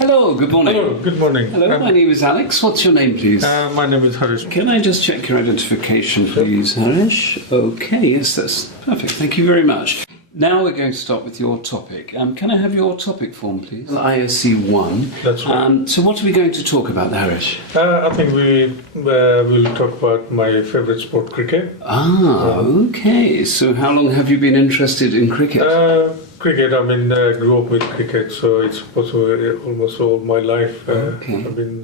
Hello, good morning. Hello, good morning. Hello, my name is Alex. What's your name, please? My name is Haresh. Can I just check your identification, please, Haresh? Okay, yes, that's perfect. Thank you very much. Now we're going to start with your topic. Can I have your topic form, please? ISE I. That's right. So what are we going to talk about, Haresh? I think we will talk about my favourite sport, cricket. Okay. So how long have you been interested in cricket? Cricket, I grew up with cricket, so it's also almost all my life Okay. I've been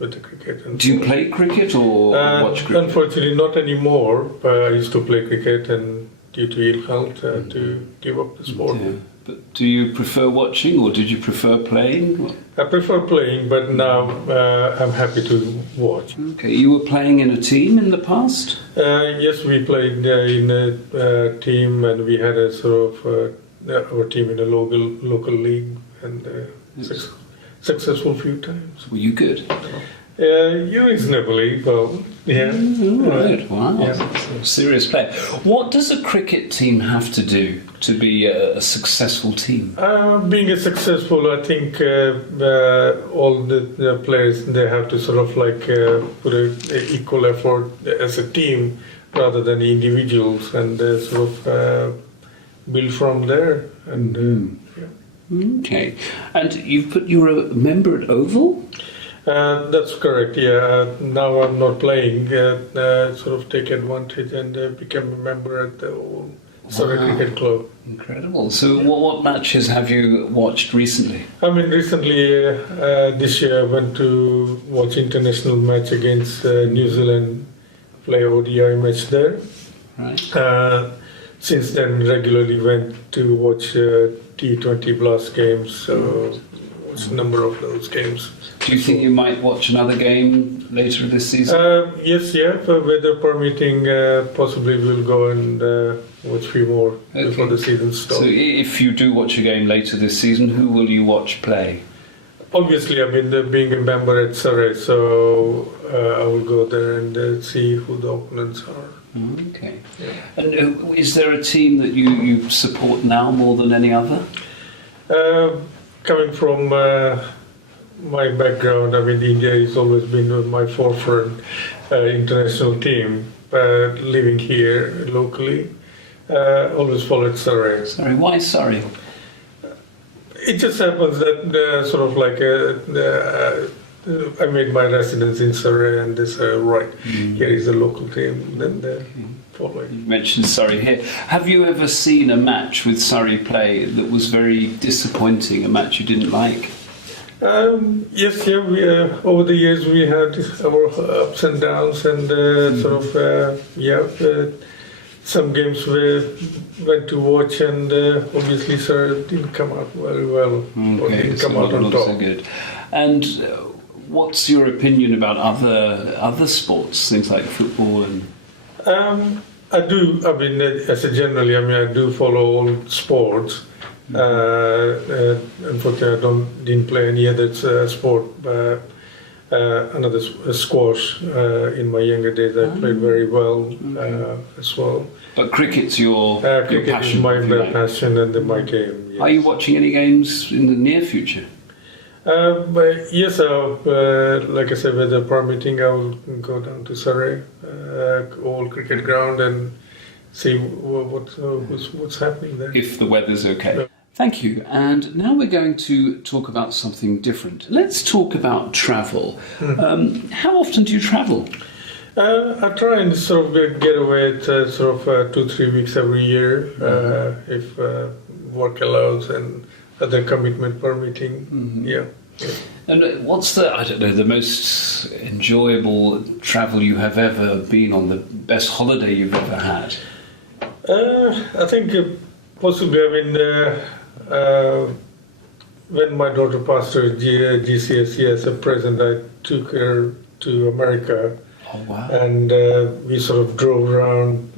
with the cricket. And Do you play cricket or watch cricket? Unfortunately, not anymore. I used to play cricket, and due to ill health, to give up the sport. Yeah. But do you prefer watching or did you prefer playing? I prefer playing, but now I'm happy to watch. Okay. You were playing in a team in the past? Yes, we played in a team, and we had a sort of our team in a local league, and successful few times. Were you good? Reasonably well. Yeah. Right. Wow. Yeah. Serious player. What does a cricket team have to do to be a successful team? Being a successful, I think all the players, they have to sort of like put an equal effort as a team rather than individuals, and sort of build from there. And Okay. And you're a member at Oval? That's correct. Yeah. Now I'm not playing. Sort of take advantage and become a member at the Surrey Cricket Club. Incredible. So what matches have you watched recently? Recently this year I went to watch international match against New Zealand, play ODI match there. Right. Since then, regularly went to watch T20 Blast games. So watched a number of those games. Do you think you might watch another game later this season? Yes, yeah. Weather permitting, possibly we'll go and watch a few more before the season starts. So if you do watch a game later this season, who will you watch play? Obviously, being a member at Surrey, so I will go there and see who the opponents are. Okay. Yeah. And is there a team that you support now more than any other? Coming from my background, India has always been my forefront international team. Living here locally, always followed Surrey. Sorry, why Surrey? It just happens that sort of like I made my residence in Surrey, and this here is a local team. Then following. You mentioned Surrey here. Have you ever seen a match with Surrey play that was very disappointing? A match you didn't like? Yes, yeah. We, over the years, we had our ups and downs, and some games we went to watch, and obviously, Surrey didn't come out very well. Or didn't come out on top. So good. And what's your opinion about other sports, things like football and? I do. As a generally, I do follow all sports. Unfortunately, I didn't play any other sport. Another squash in my younger days. I played very well as well. But cricket's your cricket passion. is my passion and my game. Yes. Are you watching any games in the near future? Yes, like I said, weather permitting, I will go down to Surrey, old cricket ground, and see what's happening there. If the weather's okay. Thank you. And now we're going to talk about something different. Let's talk about travel. How often do you travel? I try and sort of get away at 2-3 weeks every year, if work allows and other commitment permitting. Yeah. And what's the most enjoyable travel you have ever been on, the best holiday you've ever had? I think possibly, when my daughter passed her GCSE as a present, I took her to America. Oh, wow. And we sort of drove around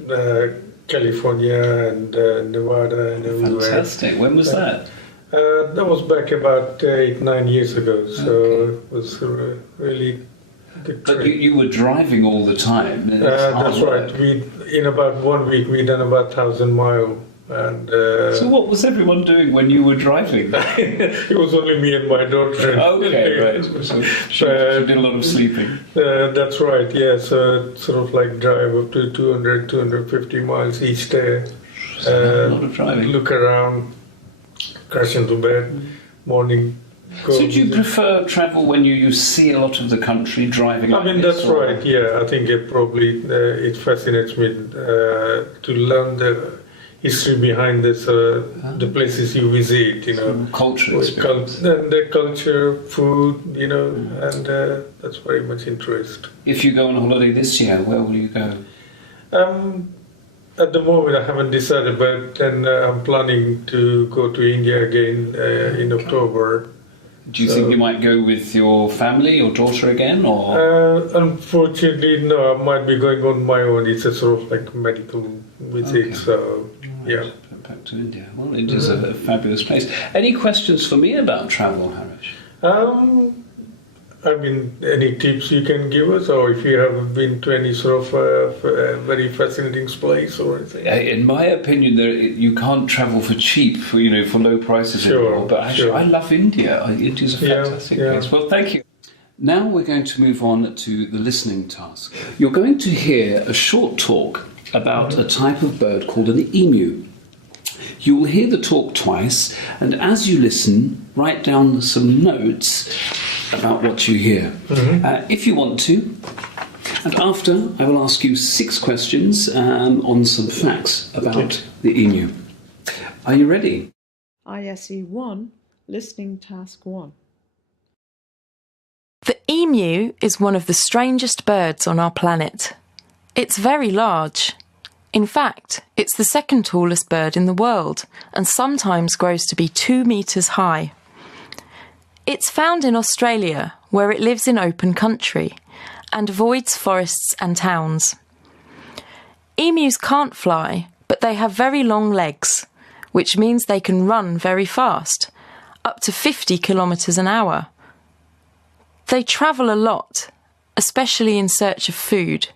California and Nevada and everywhere. Fantastic. When was that? That was back about 8-9 years ago, so it was really good trip. But you were driving all the time. That's right. In about 1 week, we done about 1,000 miles And So what was everyone doing when you were driving? it was only me and my daughter. Okay, right. So she did a lot of sleeping. That's right, yeah. So sort of like drive up to 200, 250 miles each day. A lot of driving. Look around, crash into bed, morning. So do you prefer travel when you see a lot of the country driving? I mean, that's right, yeah. I think it probably, it fascinates me to learn the history behind this, the places you visit, you know. Culture experience. And the culture, food, you know, and that's very much interest. If you go on holiday this year, where will you go? At the moment, I haven't decided, but then I'm planning to go to India again in October. Do you think you might go with your family, your daughter again, or? Unfortunately, no. I might be going on my own. It's a sort of like medical visit, so yeah. Back to India. Well, India's a fabulous place. Any questions for me about travel, Haresh? I mean, any tips you can give us, or if you have been to any sort of very fascinating place or anything? In my opinion, you can't travel for cheap, for low prices anymore. But actually, I love India. India's a fantastic place. Well, thank you. Now we're going to move on to the listening task. You're going to hear a short talk about a type of bird called an emu. You will hear the talk twice, and as you listen, write down some notes about what you hear. If you want to. And after, I will ask you 6 questions on some facts about the emu. Are you ready? ISE I, Listening Task 1. The emu is one of the strangest birds on our planet. It's very large. In fact, it's the second tallest bird in the world and sometimes grows to be 2 meters high. It's found in Australia, where it lives in open country and avoids forests and towns. Emus can't fly, but they have very long legs, which means they can run very fast, up to 50 kilometers an hour. They travel a lot, especially in search of food.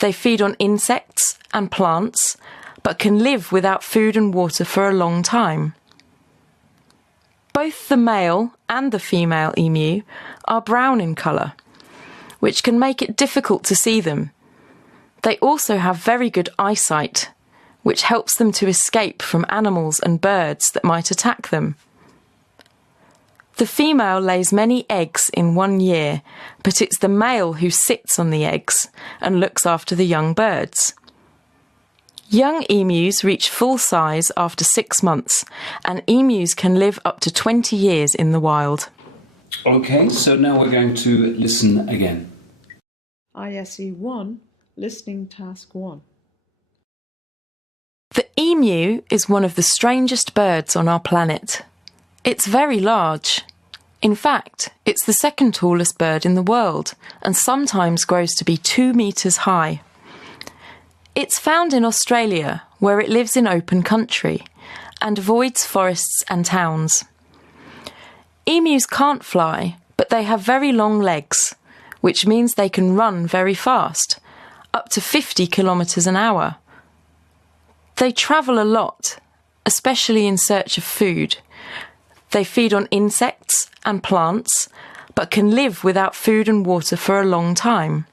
They feed on insects and plants, but can live without food and water for a long time. Both the male and the female emu are brown in colour, which can make it difficult to see them. They also have very good eyesight, which helps them to escape from animals and birds that might attack them. The female lays many eggs in 1 year, but it's the male who sits on the eggs and looks after the young birds. Young emus reach full size after 6 months, and emus can live up to 20 years in the wild. Okay, so now we're going to listen again. ISE I, Listening Task 1. The emu is one of the strangest birds on our planet. It's very large. In fact, it's the second tallest bird in the world and sometimes grows to be 2 meters high. It's found in Australia, where it lives in open country and avoids forests and towns. Emus can't fly, but they have very long legs, which means they can run very fast, up to 50 kilometers an hour. They travel a lot, especially in search of food. They feed on insects and plants, but can live without food and water for a long time.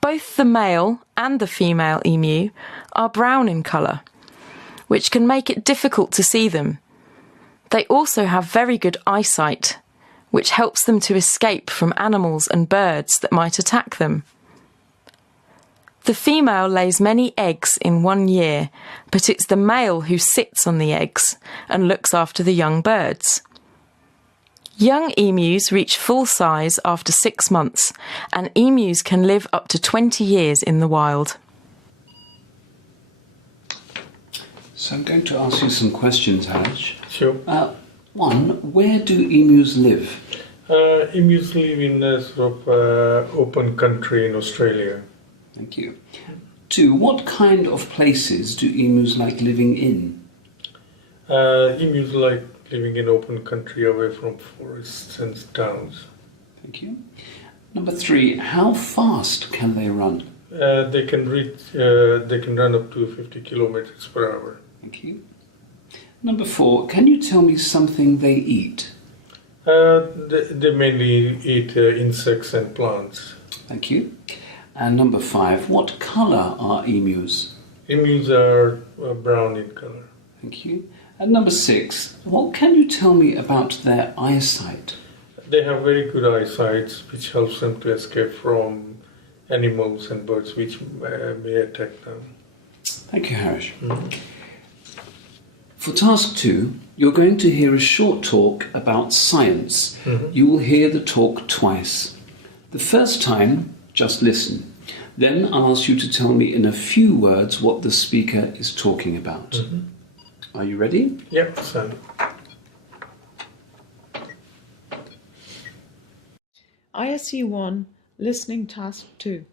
Both the male and the female emu are brown in colour, which can make it difficult to see them. They also have very good eyesight, which helps them to escape from animals and birds that might attack them. The female lays many eggs in 1 year, but it's the male who sits on the eggs and looks after the young birds. Young emus reach full size after 6 months, and emus can live up to 20 years in the wild. So I'm going to ask you some questions, Haresh. Sure. One, where do emus live? Emus live in a sort of open country in Australia. Thank you. 2, what kind of places do emus like living in? Emus like living in open country away from forests and towns. Thank you. Number 3, how fast can they run? They can run up to 50 kilometers per hour. Thank you. Number 4, can you tell me something they eat? They mainly eat insects and plants. Thank you. And number 5, what colour are emus? Emus are brown in color. Thank you. And number 6, what can you tell me about their eyesight? They have very good eyesight, which helps them to escape from animals and birds which may attack them. Thank you, Haresh. For task 2, you're going to hear a short talk about science. You will hear the talk twice. The first time, just listen. Then I'll ask you to tell me in a few words what the speaker is talking about. Are you ready? Yep, son. ISE I, listening task 2.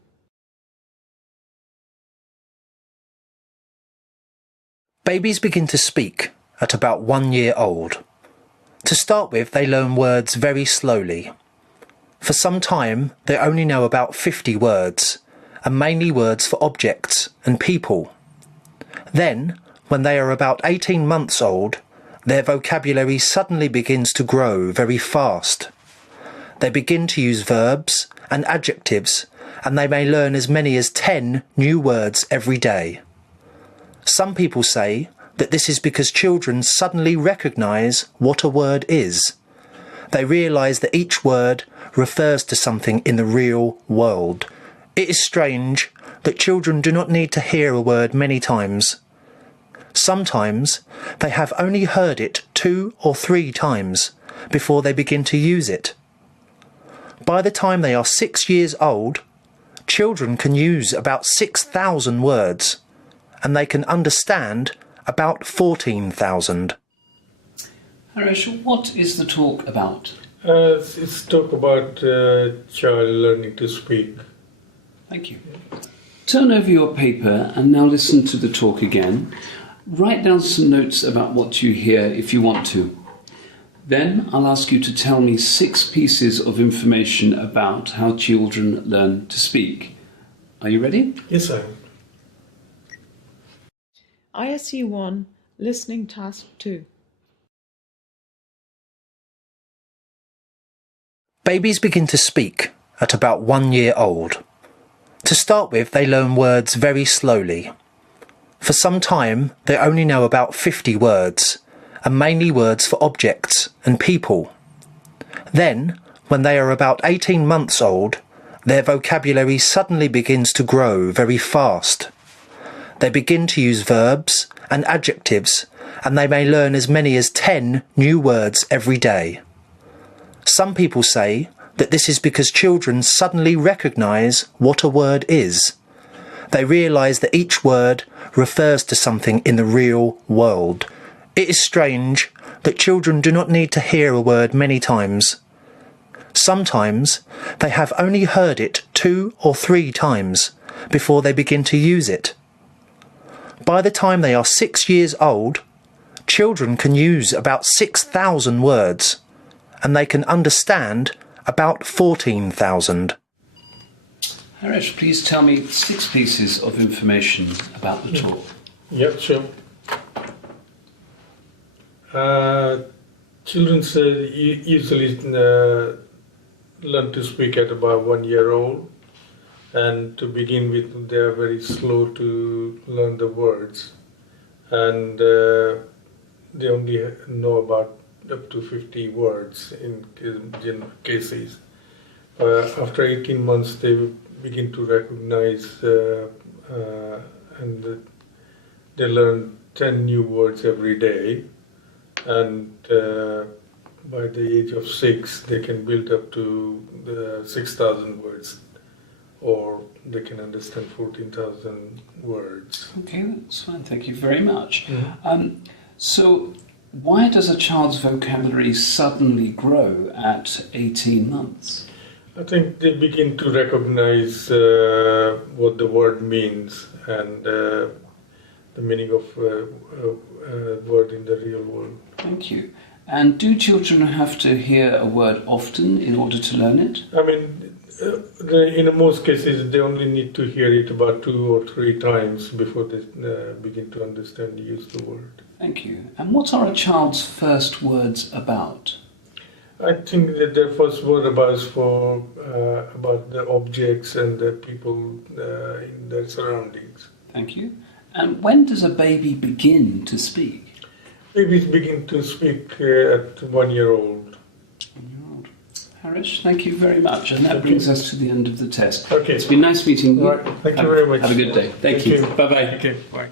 Babies begin to speak at about 1 year old. To start with, they learn words very slowly. For some time, they only know about 50 words, and mainly words for objects and people. Then, when they are about 18 months old, their vocabulary suddenly begins to grow very fast. They begin to use verbs and adjectives, and they may learn as many as 10 new words every day. Some people say that this is because children suddenly recognise what a word is. They realise that each word refers to something in the real world. It is strange that children do not need to hear a word many times. Sometimes they have only heard it 2 or 3 times before they begin to use it. By the time they are 6 years old, children can use about 6,000 words, and they can understand about 14,000. Haresh, what is the talk about? It's talk about child learning to speak. Thank you. Turn over your paper and now listen to the talk again. Write down some notes about what you hear if you want to. Then I'll ask you to tell me 6 pieces of information about how children learn to speak. Are you ready? Yes, I am. ISE I, listening task 2. Babies begin to speak at about 1 year old. To start with, they learn words very slowly. For some time, they only know about 50 words, and mainly words for objects and people. Then, when they are about 18 months old, their vocabulary suddenly begins to grow very fast. They begin to use verbs and adjectives, and they may learn as many as 10 new words every day. Some people say that this is because children suddenly recognise what a word is. They realise that each word refers to something in the real world. It is strange that children do not need to hear a word many times. Sometimes they have only heard it 2 or 3 times before they begin to use it. By the time they are 6 years old, children can use about 6,000 words, and they can understand about 14,000. Haresh, please tell me 6 pieces of information about the talk. Yep, sure. Children usually learn to speak at about 1 year old, and to begin with, they are very slow to learn the words, and they only know about up to 50 words in cases. After 18 months, they begin to recognize and they learn 10 new words every day, and by the age of 6, they can build up to 6,000 words, or they can understand 14,000 words. Okay, that's fine. Thank you very much. So, why does a child's vocabulary suddenly grow at 18 months? I think they begin to recognize what the word means and the meaning of a word in the real world. Thank you. And do children have to hear a word often in order to learn it? I mean, In most cases, they only need to hear it about 2 or 3 times before they begin to understand and use the word. Thank you. And what are a child's first words about? I think that their first word about the objects and the people in their surroundings. Thank you. And when does a baby begin to speak? Babies begin to speak at 1 year old. 1 year old. Haresh, thank you very much. And that brings us to the end of the test. Okay. It's been nice meeting you. Right. Thank you very much. Have a good day. Thank you. Bye-bye. Okay. Bye.